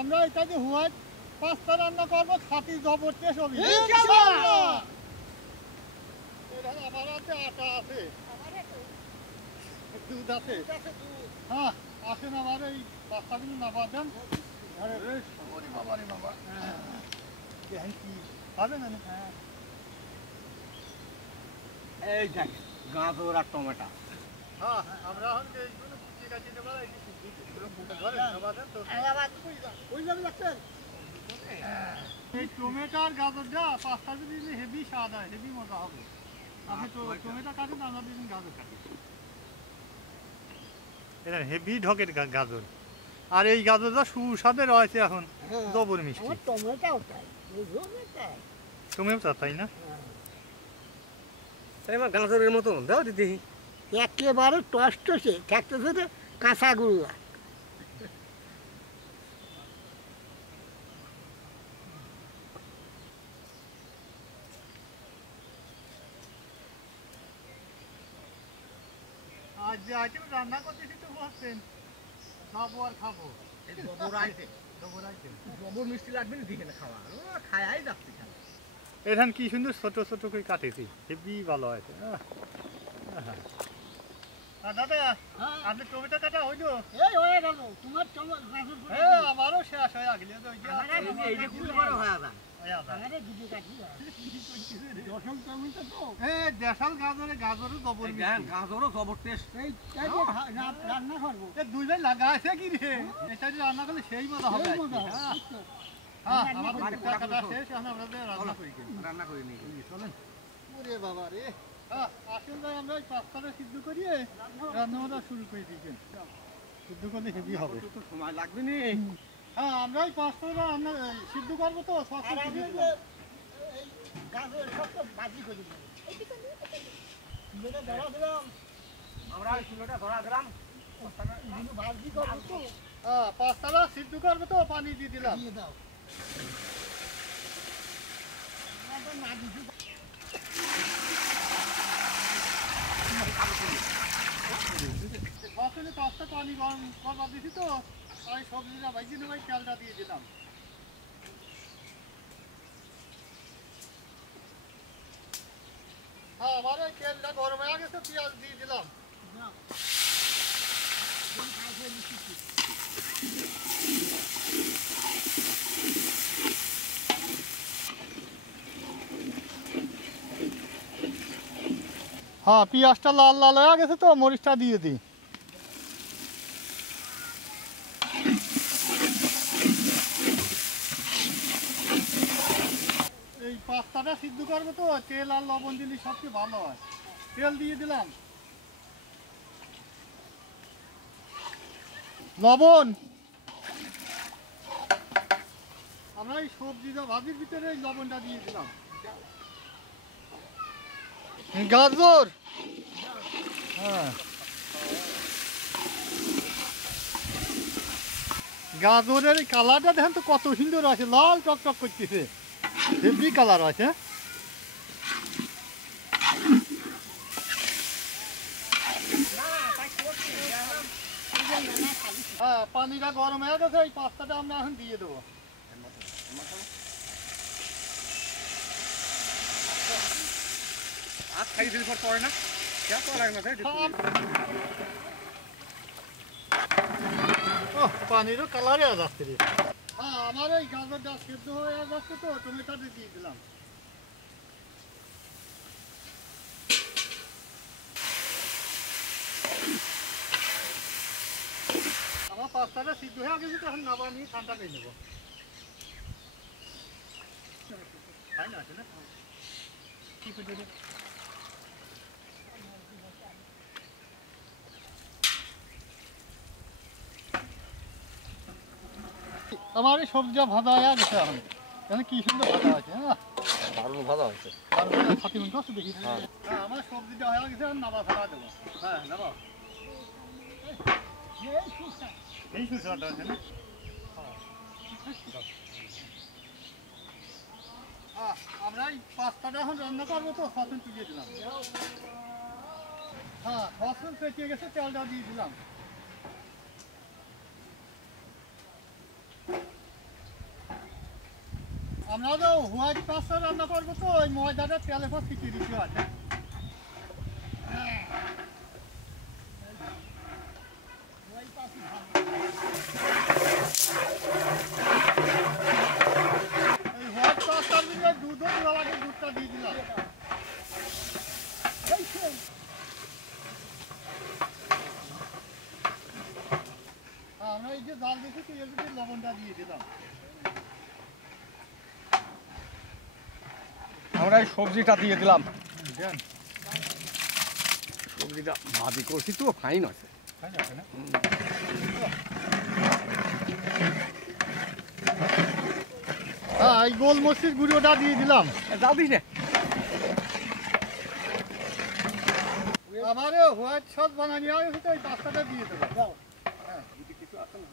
আমরা এটা যে হুয়াই পাঁচটা রান্না করবো খাঁটি জবরদস্ত সবই ইনশাআল্লাহ। এখানে আমার হাতে আটা আছে, দুধ আছে। হ্যাঁ আসেন আমার এই পাঁচটাগুলো নামা দেন। বাবা রে বাবা, দেখেন কি হবে না। হ্যাঁ এই দেখ গাজর আর টমেটো। হ্যাঁ আমরা এখন এইগুলো কুচিয়ে কাটিয়ে দেবো, এই টমেটো আর গাজরটা পাঁচটা যদি হেভি স্বাদ হয়, হেভি মজা হবে। আপনি টমেটো কাটেন, আমরা দিন গাজর কাটি। এটা হেভি ঢকের গাজর, আর এই গাজরটা সুস্বাদে রয়েছে এখন জবর মিষ্টি। টমেটো তাই না? তাই আমার গাজরের মতো দাও দিদি। একেবারে টসটসে থাকতেছে কাঁচা গুল্লা। আর যে আইটেম রান্না করতেছি তো বলছেন খাবো আর খাবো। জবর মিষ্টি লাগবে না দিকে খাওয়া, খায়াই যাচ্ছি। এখানে কি সুন্দর ছোট ছোট করে কাটেছি, হেভি ভালো হয়েছে। দাদা আপনি টমেটো কাটা হইল? তোমার আমারও শেষ হয়ে আগলে দেশাল গাজরে গাজরও গাজরও জবর টেস্ট। রান্না করবো দুই ভাই লাগা আছে কি রে, এটা যদি রান্না করলে সেই মজা হবে। রান্না করি নি চলেন। ওরে বাবা রে, আসেন ভাই আমরা ওই পাঁচটা সিদ্ধ করিয়ে রান্না বান্না শুরু করে দিয়েছেন। সিদ্ধ করলে হেভি হবে, সময় লাগবে নি। হ্যাঁ আমরা ওই পাঁচটা রান্না সিদ্ধ করবো তো সব আমরা কিলোটা ধরা দিলাম, পাঁচটা সিদ্ধ করবো তো পানি দিয়ে দিলাম। পাঁচটা পানি গরম করবার দিছি তো, আমি সবজিটা ভাইজি নেই, তেলটা দিয়ে দিলাম। হ্যাঁ আমার ওই তেলটা গরম হয়ে গেছে, পেঁয়াজ দিয়ে দিলাম। হ্যাঁ পেঁয়াজটা লাল লাল হয়ে গেছে তো, মরিচটা দিয়ে দিই। এই পাস্তাটা সিদ্ধ করবো তো, তেল আর লবণ দিলে সবচেয়ে ভালো হয়। তেল দিয়ে দিলাম, লবণ। আমরা এই সবজিটা ভাজির ভিতরে এই লবণটা দিয়ে দিলাম। গাজর, হ্যাঁ গাজরের কালারটা দেখেন তো কত সুন্দর আছে, লাল টকটক করতেছে, হেভি কালার আছে। হ্যাঁ পানিটা গরম হয়ে গেছে, এই পাস্তাটা আমরা এখন দিয়ে দেবো। আজ খাই দিল পর পড়ে না, কেন তো লাগে না তাই। পানিরও কালারে যাচ্ছে রে। হ্যাঁ আমার এই গাজরটা সেদ্ধ হয়ে যাচ্ছে তো, টমেটোটা দিয়ে দিলাম। আমার পাস্তাটা সিদ্ধ হয়ে গেছে, তখন নাবা নিয়ে ঠান্ডা করে নেবো। তাই না আছে না কি করে আমার এই সবজিটা ভাজা হয়ে গেছে এখন, এখানে কি সুন্দর ভাজা আছে। হ্যাঁ দারুণ ভালো হয়েছে। খাতি মন করছে দেখি। হ্যাঁ আমার সবজিটা হয়ে গেছে, নাবা ফেলা দেবো। হ্যাঁ নাবা এই সুস্বাদ আছে না। আমরা এই পাস্তাটা এখন রান্না করবো তো, ফসল চুকিয়ে দিলাম। হ্যাঁ ফসল পেঁচিয়ে গেছে, তেলটা দিয়ে দিলাম। আমরা তো হোয়াইট পাস্তা রান্না করবো তো ওই ময়দাটা তেলে পর শিখিয়ে দিতে আছে এই হোয়াইট পাস্তার দিকে দুধও দেওয়া লাগে দুধটা দিয়ে দিলাম আমরা এই যে জাল দিয়েছি এর ভিতরে লবণটা দিয়ে দিলাম আমরা এই সবজিটা দিয়ে দিলাম দেন সবজিটা ভাজি করছি তো ফাইন আছে খাই যাচ্ছে না হ্যাঁ এই গোলমরিচের গুঁড়োটা দিয়ে দিলাম যাও দিস না আমার হোয়াইট সস বানানি হয় তো এই পাস্তাটা দিয়ে দেবো দাও হ্যাঁ যদি কিছু আছে না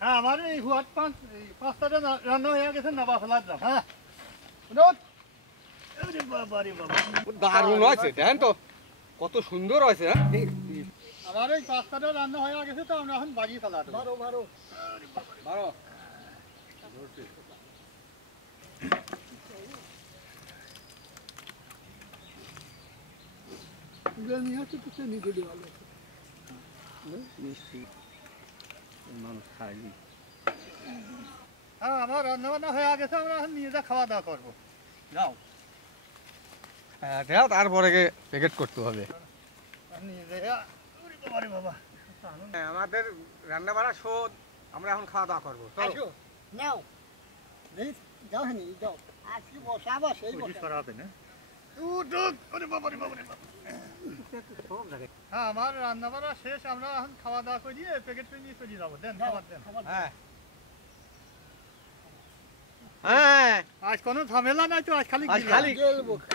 হ্যাঁ আমার এই হোয়াইট পাস্তাটা রান্না হয়ে গেছে নাবা ফেলা দিলাম হ্যাঁ বাবা রে বাবা দারুণ আছে দেখেন তো কত সুন্দর আছে হ্যাঁ আমার এই পাস্তাটা রান্না হয়ে গেছে তো আমরা এখন বাজিয়ে ফেলা দেবো বারো বারো বারো নিয়ে হচ্ছে কিছু নিতে দেওয়া মিষ্টি মানুষ খায়নি হ্যাঁ আমার রান্না বান্না হয়ে গেছে আমরা এখন নিয়ে যা খাওয়া দাওয়া করবো যাও হ্যাঁ তারপরে প্যাকেট করতে হবে নিয়ে যা বাবা রে বাবা আমাদের রান্না বাড়া শোধ আমরা এখন খাওয়া দাওয়া করবো আসো নাও এই যাও হ্যাঁ যাও আজকে বসাবা সেই বসা করাবে না হ্যাঁ আমার রান্না বান্না শেষ আমরা এখন খাওয়া দাওয়া করি প্যাকেট নিয়ে চলে যাবো দেন খাবার দেন হ্যাঁ হ্যাঁ আজ কোনো ঝামেলা নাই তো আজ খালি আজ খালি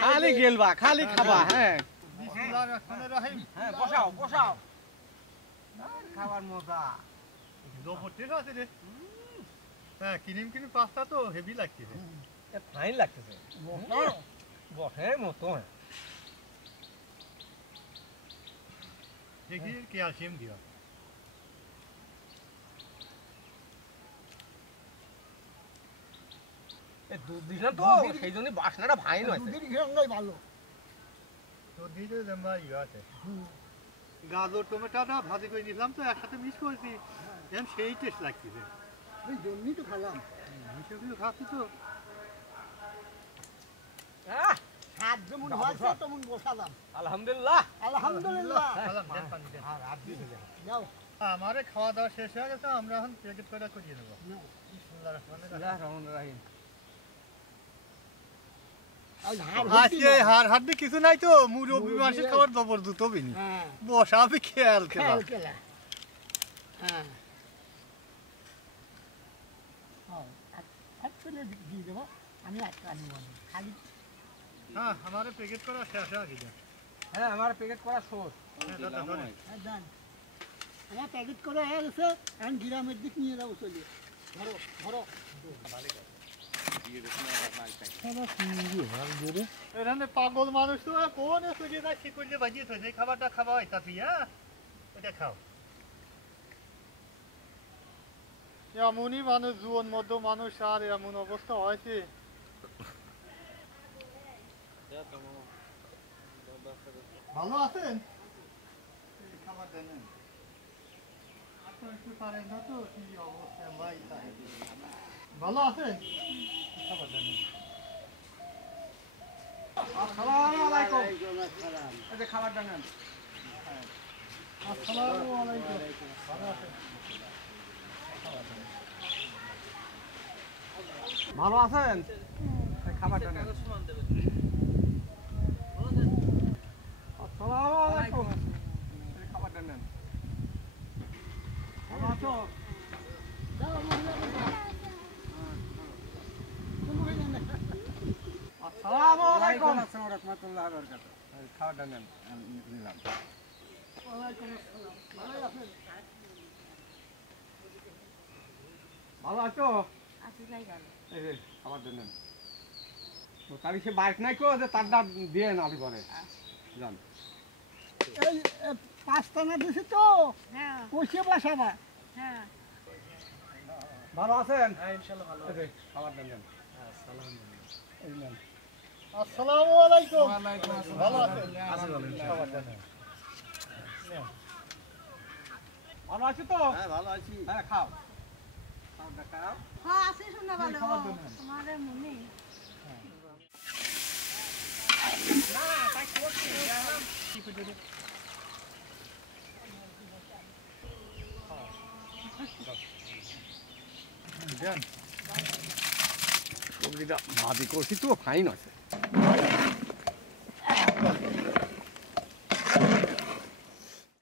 খালি গেলবা খালি খাবা হ্যাঁ বিসমিল্লাহির রহমানির রহিম হ্যাঁ বসাও বসাও খাবার মজা দুপুর ঠিক আছে রে হ্যাঁ কিনিম পাস্তা তো হেভি লাগছে ফাইন লাগতেছে বসে মতো দেখি ক্যালসিয়াম দিয়া দুধ দিলাম তো সেই জন্য বাসনাটা ফাইন হয়েছে দুধের ঘ্রাণটাই ভালো তো দিয়ে দেবা ইয়ে আছে গাজর টমেটোটা ভাজি করে নিলাম তো একসাথে মিক্স করেছি এখন সেই টেস্ট লাগতেছে ওই জন্যই তো খেলাম মিশে খাচ্ছি তো হাত যেমন হয়েছে তেমন বসালাম আলহামদুলিল্লাহ আলহামদুলিল্লাহ খালাম দেন পানি দেন যাও আমারে খাওয়া দাওয়া শেষ হয়ে গেছে আমরা এখন প্যাকেট করে করিয়ে নেবো নাও। বিসমিল্লাহির রহমানির রহিম। বিসমিল্লাহির রহমানির রহিম আর হাড় আজকে হার হাড্ডি কিছু নাই তো মুরব্বী মানুষের খাবার জবরদস্ত হবে নি হ্যাঁ বসাবে খেয়াল খেলা খেয়াল খেলা হ্যাঁ এক পেলে দিয়ে দেবো আমি একটা আনবো না। খালি হ্যাঁ আমারে প্যাকেট করা শেষ হয়ে গেছে হ্যাঁ আমার প্যাকেট করা শেষ হ্যাঁ, দাদা, ধরেন। হ্যাঁ, যান আমার প্যাকেট করে হয়ে গেছে এখন গ্রামের দিক নিয়ে যাবো চলে ধরো ধরো এখানে পাগল মানুষ তো কোন সুযোগ না ঠিক করলে বাজিয়ে তো এই খাবারটা খাওয়া হয় তাপি হ্যাঁ এটা খাও এমনই মানুষ জীবন মধ্য মানুষ আর এমন অবস্থা হয়েছে ভালো আছেন এই খাবার দেন একটু পারেন না তো কি অবস্থা ভাই ভালো আছেন খাবার দেন আসসালামু আলাইকুম এই যে খাবার দেন আসসালামু আলাইকুম ভালো আছেন ভালো আছেন এই খাবার দেন আসসালামু আলাইকুম এই খাবার দেন ভালো আছো যাও মহিলা আসসালামু আলাইকুম আসসালামু রাহমাতুল্লাহি ওয়া বারাকাতুহু এই খাবার দেন নিলাম ওয়ালাইকুম আসসালাম ভালো আছেন ভালো আছো আচ্ছা যাই ভালো এই যে খাবার দেন তো তাহলে সে বাইক নাই কেউ যে তারটা দিয়ে নালি করে যান এই পাঁচটানা দিছি তো হ্যাঁ কষে বসাবা হ্যাঁ ভালো আছেন ইনশাআল্লাহ ভালো আছে খাবার দেন এই নেন আসসালামু আলাইকুম ভালো আছেন ভালো আছো তো হ্যাঁ ভালো আছি হ্যাঁ খাও খাওয়াটা খাও হ্যাঁ আসি শুনে ভালো তোমাদের মনে সবজিটা ভাজি করছি তো ফাইন আছে